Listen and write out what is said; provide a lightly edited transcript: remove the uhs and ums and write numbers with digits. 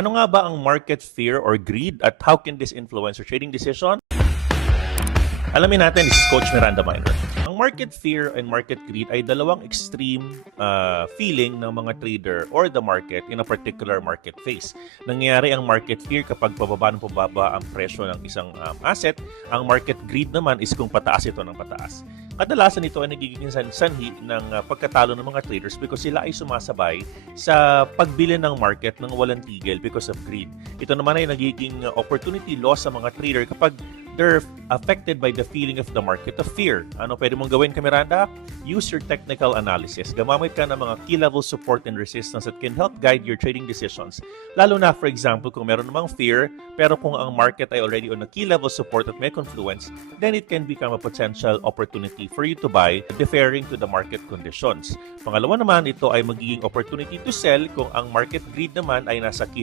Ano nga ba ang market fear or greed at how can this influence your trading decision? Alamin natin, this is Coach Miranda Minor. Ang market fear and market greed ay dalawang extreme feeling ng mga trader or the market in a particular market phase. Nangyayari ang market fear kapag pababa ng pababa ang presyo ng isang asset. Ang market greed naman is kung pataas ito ng pataas. Kadalasan ito ay nagiging sanhi ng pagkatalo ng mga traders because sila ay sumasabay sa pagbili ng market ng walang tigil because of greed. Ito naman ay nagiging opportunity loss sa mga trader kapag they're affected by the feeling of the market of fear. Ano pwede mong gawin, Kamiranda? Use your technical analysis. Gamamit ka ng mga key level support and resistance that can help guide your trading decisions. Lalo na, for example, kung meron namang fear, pero kung ang market ay already on a key level support at may confluence, then it can become a potential opportunity for you to buy deferring to the market conditions. Pangalawa naman, ito ay magiging opportunity to sell kung ang market greed naman ay nasa key